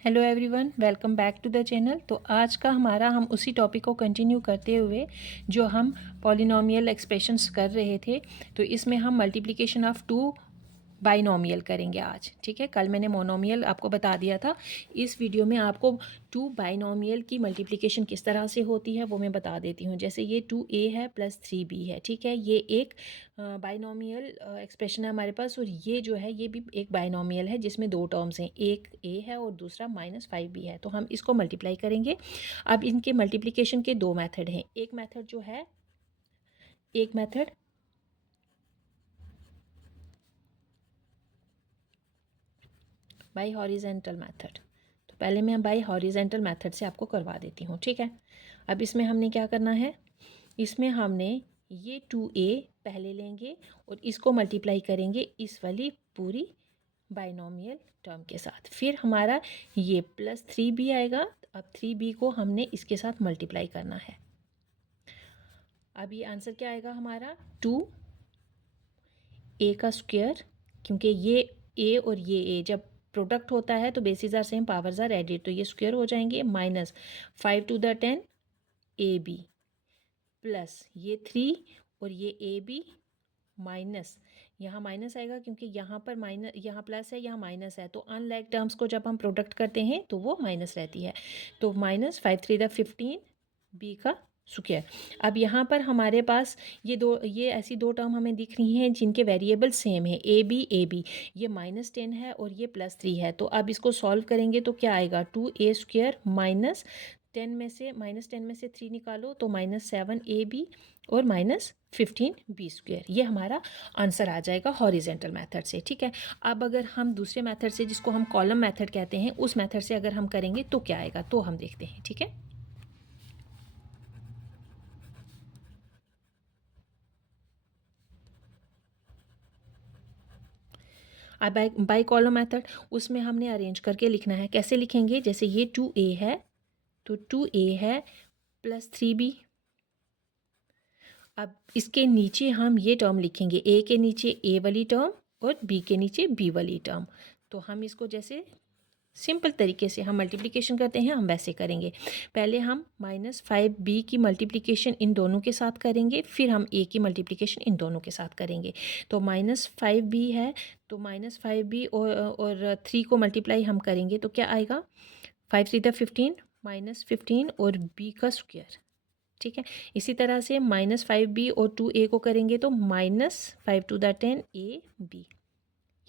Hello everyone, welcome back to the channel. तो आज का हमारा हम उसी टॉपिक को कंटिन्यू करते हुए जो हम पॉलिनोमियल एक्सप्रेशंस कर रहे थे, तो इसमें हम मल्टीप्लिकेशन ऑफ टू बाइनोमियल करेंगे आज। ठीक है, कल मैंने मोनोमियल आपको बता दिया था। इस वीडियो में आपको टू बाइनोमियल की मल्टीप्लिकेशन किस तरह से होती है वो मैं बता देती हूँ। जैसे ये 2a है प्लस 3b है। ठीक है, ये एक बाइनोमियल एक्सप्रेशन है हमारे पास, और ये जो है ये भी एक बाइनोमियल है जिसमें दो टर्म्स हैं, एक a है और दूसरा -5b है। तो हम इसको मल्टीप्लाई करेंगे। अब इनके मल्टीप्लिकेशन के दो मेथड हैं। एक मेथड जो है, एक मेथड बाय हॉरिजेंटल मेथड। तो पहले मैं बाय हॉरिजेंटल मेथड से आपको करवा देती हूँ। ठीक है, अब इसमें हमने क्या करना है, इसमें हमने ये 2a पहले लेंगे और इसको मल्टीप्लाई करेंगे इस वाली पूरी बाइनोमियल टर्म के साथ। फिर हमारा ये +3b आएगा। अब 3b को हमने इसके साथ मल्टीप्लाई करना है। अब ये आंसर क्या आएगा हमारा, 2a का स्क्वायर, क्योंकि ये a और ये a जब प्रोडक्ट होता है तो basis are same, powers are added, तो ये स्क्वायर हो जाएंगे। -5 टू द 10 ab प्लस ये 3 और ये ab माइनस, यहाँ माइनस आएगा क्योंकि यहाँ पर माइनस, यहाँ प्लस है यहाँ माइनस है, तो अनलाइक टर्म्स को जब हम प्रोडक्ट करते हैं तो वो माइनस रहती है। तो -5 3 15 b का स्क्वायर। अब यहाँ पर हमारे पास ये ऐसी दो टर्म हमें दिख रही हैं जिनके वेरिएबल सेम है, ए बी। ये -10 है और ये +3 है। तो अब इसको सॉल्व करेंगे तो क्या आएगा, 2a² -10 में से 3 निकालो तो -7ab और -15b²। ये हमारा आंसर आ जाएगा हॉरिजेंटल मेथड से। ठीक है, अब अगर हम दूसरे मेथड से, जिसको हम कॉलम मेथड कहते हैं, उस मेथड से अगर हम करेंगे तो क्या आएगा, तो हम देखते हैं। ठीक है, अब बाई कॉलम मेथड, उसमें हमने अरेंज करके लिखना है। कैसे लिखेंगे, जैसे ये 2a है तो 2a है +3b। अब इसके नीचे हम ये टर्म लिखेंगे, a के नीचे a वाली टर्म और b के नीचे b वाली टर्म। तो हम इसको जैसे सिंपल तरीके से हम मल्टीप्लिकेशन करते हैं, हम वैसे करेंगे। पहले हम -5b की मल्टीप्लिकेशन इन दोनों के साथ करेंगे, फिर हम a की मल्टीप्लिकेशन इन दोनों के साथ करेंगे। तो -5b है तो -5b और 3 को मल्टीप्लाई हम करेंगे तो क्या आएगा, 5 3 15 -15 और b का स्क्वायर। ठीक है, इसी तरह से -5b और 2a को करेंगे तो -5 टू द 10 ab।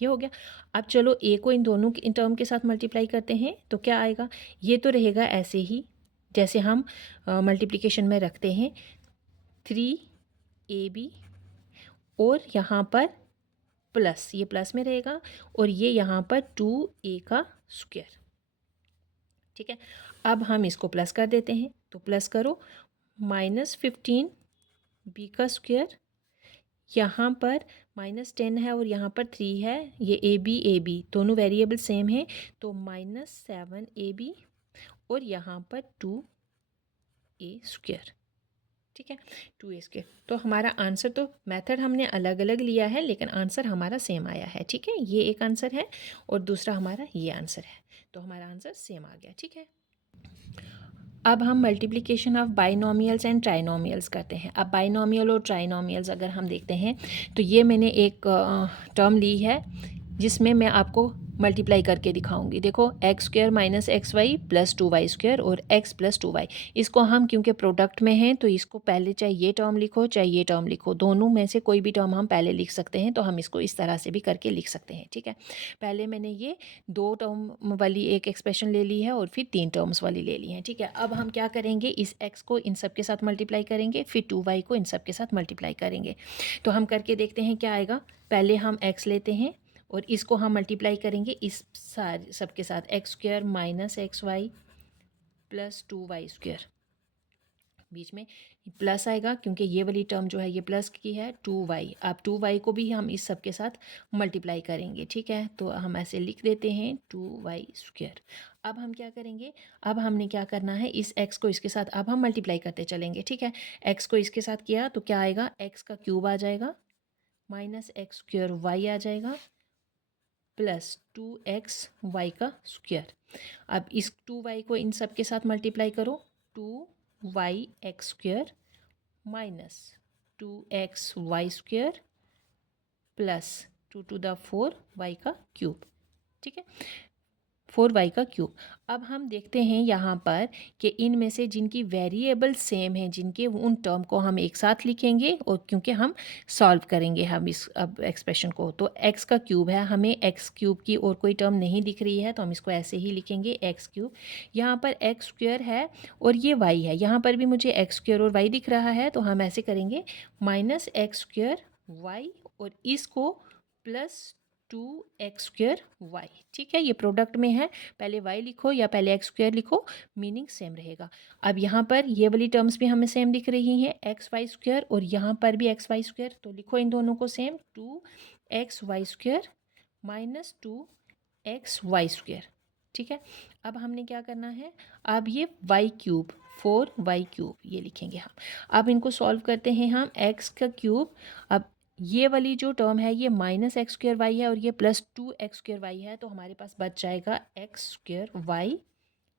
ये हो गया। अब चलो a को इन दोनों इन टर्म के साथ मल्टीप्लाई करते हैं तो क्या आएगा, ये तो रहेगा ऐसे ही जैसे हम मल्टीप्लिकेशन में रखते हैं, 3ab और यहाँ पर प्लस, ये प्लस में रहेगा और ये यहाँ पर 2a का स्क्वायर। ठीक है, अब हम इसको प्लस कर देते हैं तो प्लस करो, -15b का स्क्वायर, यहाँ पर -10 है और यहाँ पर 3 है, ये ए बी दोनों वेरिएबल सेम है, तो -7ab और यहाँ पर 2a²। ठीक है, 2a²। तो हमारा आंसर, तो मेथड हमने अलग अलग लिया है लेकिन आंसर हमारा सेम आया है। ठीक है, ये एक आंसर है और दूसरा हमारा ये आंसर है, तो हमारा आंसर सेम आ गया। ठीक है, अब हम multiplication of binomials and trinomials करते हैं। अब बाइनोमियल और ट्राइनोमियल्स अगर हम देखते हैं तो ये मैंने एक टर्म ली है जिसमें मैं आपको मल्टीप्लाई करके दिखाऊंगी। देखो, x² - xy + 2y² और x + 2y। इसको हम क्योंकि प्रोडक्ट में हैं तो इसको पहले चाहे ये टर्म लिखो चाहे ये टर्म लिखो, दोनों में से कोई भी टर्म हम पहले लिख सकते हैं, तो हम इसको इस तरह से भी करके लिख सकते हैं। ठीक है, पहले मैंने ये 2 टर्म वाली एक एक्सप्रेशन ले ली है और फिर 3 टर्म्स वाली ले ली है। ठीक है, अब हम क्या करेंगे, इस x को इन सब के साथ मल्टीप्लाई करेंगे, फिर 2y को इन सब के साथ मल्टीप्लाई करेंगे। तो हम करके देखते हैं क्या आएगा। पहले हम x लेते हैं और इसको हम मल्टीप्लाई करेंगे इस सारे सब के साथ, x² - xy + 2y²। बीच में प्लस आएगा क्योंकि ये वाली टर्म जो है ये प्लस की है, 2y। अब 2y को भी हम इस सब के साथ मल्टीप्लाई करेंगे। ठीक है, तो हम ऐसे लिख देते हैं 2y²। अब हम क्या करेंगे, अब हमने क्या करना है, इस x को इसके साथ अब हम मल्टीप्लाई करते चलेंगे। ठीक है, x को इसके साथ किया तो क्या आएगा, x का क्यूब आ जाएगा, -x² y आ जाएगा प्लस 2xy का स्क्वायर। अब इस 2y को इन सब के साथ मल्टीप्लाई करो, 2y x² minus 2xy square plus 2 to the 4 y का क्यूब। ठीक है, 4y का क्यूब। अब हम देखते हैं यहाँ पर कि इनमें से जिनकी वेरिएबल सेम है, जिनके उन टर्म को हम एक साथ लिखेंगे, और क्योंकि हम सॉल्व करेंगे हम इस अब एक्सप्रेशन को, तो x का क्यूब है, हमें x क्यूब की और कोई टर्म नहीं दिख रही है तो हम इसको ऐसे ही लिखेंगे x क्यूब। यहाँ पर x स्क्वायर है और ये y है, यहाँ पर भी मुझे x स्क्वायर और y दिख रहा है, तो हम ऐसे करेंगे माइनस एक्स स्क्वायर y और इसको प्लस 2x² y। ठीक है, ये प्रोडक्ट में है, पहले y लिखो या पहले x² लिखो, मीनिंग सेम रहेगा। अब यहाँ पर ये वाली टर्म्स भी हमें सेम दिख रही हैं, xy² और यहाँ पर भी xy², तो लिखो इन दोनों को सेम, 2xy² माइनस 2xy²। ठीक है, अब हमने क्या करना है, अब ये y क्यूब 4y³ ये लिखेंगे हम। अब इनको सॉल्व करते हैं हम, x का क्यूब, अब ये वाली जो टर्म है ये माइनस x² है और ये प्लस 2x² है, तो हमारे पास बच जाएगा x²y।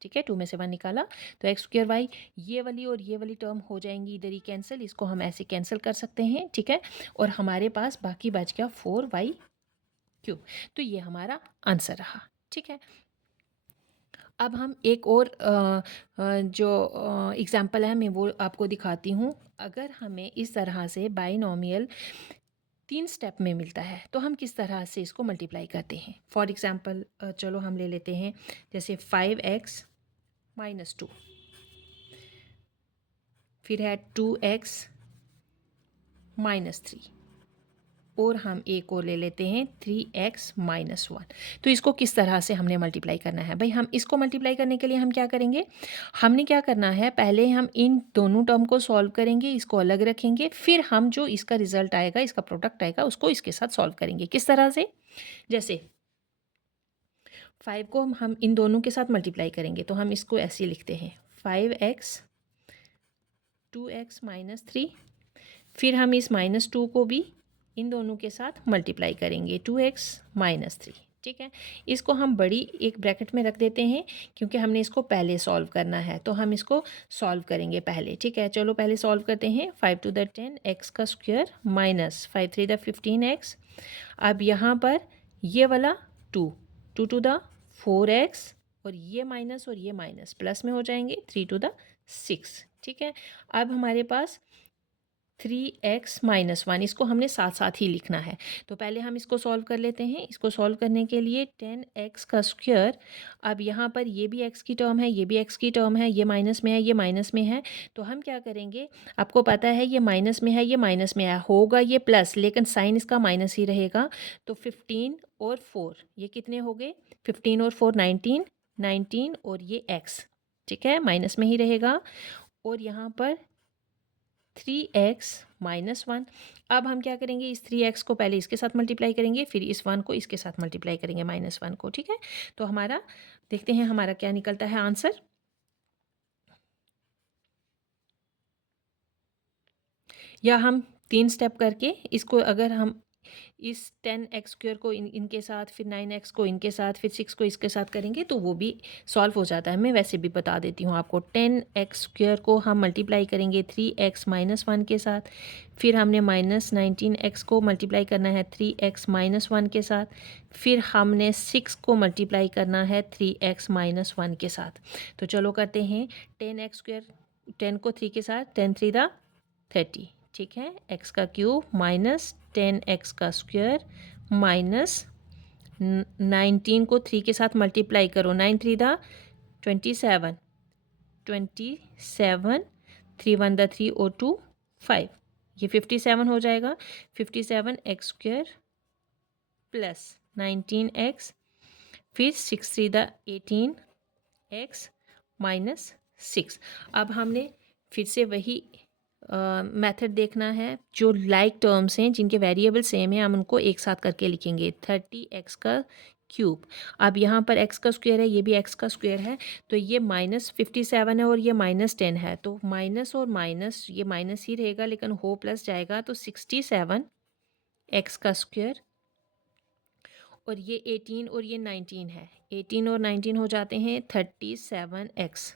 ठीक है, 2 में से 1 निकाला तो x²y, ये वाली और ये वाली टर्म हो जाएंगी इधर ही कैंसिल, इसको हम ऐसे कैंसिल कर सकते हैं। ठीक है, और हमारे पास बाकी बच गया 4y³। तो ये हमारा आंसर रहा। ठीक है, अब हम एक और जो एग्ज़ाम्पल है मैं वो आपको दिखाती हूँ। अगर हमें इस तरह से बाइनोमियल 3 स्टेप में मिलता है तो हम किस तरह से इसको मल्टीप्लाई करते हैं। फॉर एग्ज़ाम्पल चलो हम ले लेते हैं जैसे 5x माइनस 2, फिर है 2x माइनस 3, और हम एक और ले लेते हैं 3x माइनस 1। तो इसको किस तरह से हमने मल्टीप्लाई करना है भाई, हम इसको मल्टीप्लाई करने के लिए हम क्या करेंगे, हमने क्या करना है, पहले हम इन दोनों टर्म को सॉल्व करेंगे, इसको अलग रखेंगे, फिर हम जो इसका रिजल्ट आएगा, इसका प्रोडक्ट आएगा, उसको इसके साथ सॉल्व करेंगे। किस तरह से, जैसे 5 को हम इन दोनों के साथ मल्टीप्लाई करेंगे तो हम इसको ऐसे लिखते हैं 5x 2x माइनस 3, फिर हम इस माइनस 2 को भी इन दोनों के साथ मल्टीप्लाई करेंगे 2x माइनस 3। ठीक है, इसको हम बड़ी एक ब्रैकेट में रख देते हैं क्योंकि हमने इसको पहले सॉल्व करना है, तो हम इसको सॉल्व करेंगे पहले। ठीक है, चलो पहले सॉल्व करते हैं। 5 to the 10 x का स्क्वायर माइनस 5 3 the 15x। अब यहाँ पर ये वाला 2 2 to the 4x और ये माइनस प्लस में हो जाएंगे 3 to the 6। ठीक है, अब हमारे पास 3x माइनस 1, इसको हमने साथ साथ ही लिखना है, तो पहले हम इसको सॉल्व कर लेते हैं। इसको सॉल्व करने के लिए 10x का स्क्वायर, अब यहाँ पर ये भी x की टर्म है, ये भी x की टर्म है, ये माइनस में है, ये माइनस में है, तो हम क्या करेंगे, आपको पता है ये माइनस में है, ये माइनस में है, होगा ये प्लस, लेकिन साइन इसका माइनस ही रहेगा। तो 15 और 4 ये कितने हो गए, 15 और 4 19, 19 और ये x, ठीक है, माइनस में ही रहेगा। और यहाँ पर 3x माइनस 1, अब हम क्या करेंगे, इस 3x को पहले इसके साथ मल्टीप्लाई करेंगे, फिर इस 1 को इसके साथ मल्टीप्लाई करेंगे माइनस 1 को। ठीक है, तो हमारा देखते हैं हमारा क्या निकलता है आंसर। या हम 3 स्टेप करके इसको, अगर हम इस 10x² को इनके साथ, फिर 9x को इनके साथ, फिर 6 को इसके साथ करेंगे तो वो भी सॉल्व हो जाता है। मैं वैसे भी बता देती हूँ आपको, 10x² को हम मल्टीप्लाई करेंगे 3x माइनस 1 के साथ, फिर हमने माइनस 19x को मल्टीप्लाई करना है 3x माइनस 1 के साथ, फिर हमने 6 को मल्टीप्लाई करना है 3x माइनस 1 के साथ। तो चलो करते हैं 10x², 10 को 3 के साथ, 10 3 दा 30। ठीक है, x का क्यूब माइनस 10x का स्क्वायर माइनस 19 को 3 के साथ मल्टीप्लाई करो, 9 3 दा 27, 27 3 1 दा 3 और 2 5, ये 57 हो जाएगा। 57x² प्लस 19x, फिर 6 3 दा 18x माइनस 6। अब हमने फिर से वही मेथड देखना है, जो लाइक टर्म्स हैं जिनके वेरिएबल सेम है, हम उनको एक साथ करके लिखेंगे 30x का क्यूब। अब यहाँ पर x का स्क्वायर है, ये भी x का स्क्वायर है, तो ये माइनस 57 है और ये माइनस 10 है, तो माइनस और माइनस ये माइनस ही रहेगा, लेकिन हो प्लस जाएगा, तो 67x का स्क्वायर और ये 18 और ये 19 है, 18 और 19 हो जाते हैं 37x,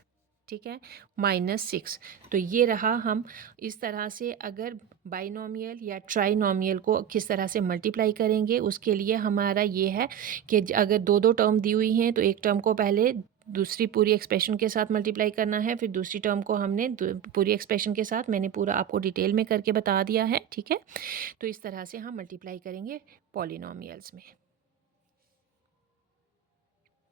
ठीक है, -6। तो ये रहा, हम इस तरह से अगर बाइनोमियल या ट्राइनोमियल को किस तरह से मल्टीप्लाई करेंगे, उसके लिए हमारा ये है कि अगर दो दो टर्म दी हुई हैं तो एक टर्म को पहले दूसरी पूरी एक्सप्रेशन के साथ मल्टीप्लाई करना है, फिर दूसरी टर्म को हमने पूरी एक्सप्रेशन के साथ, मैंने पूरा आपको डिटेल में करके बता दिया है, ठीक है। तो इस तरह से हम मल्टीप्लाई करेंगे पॉलिनोमियल्स में।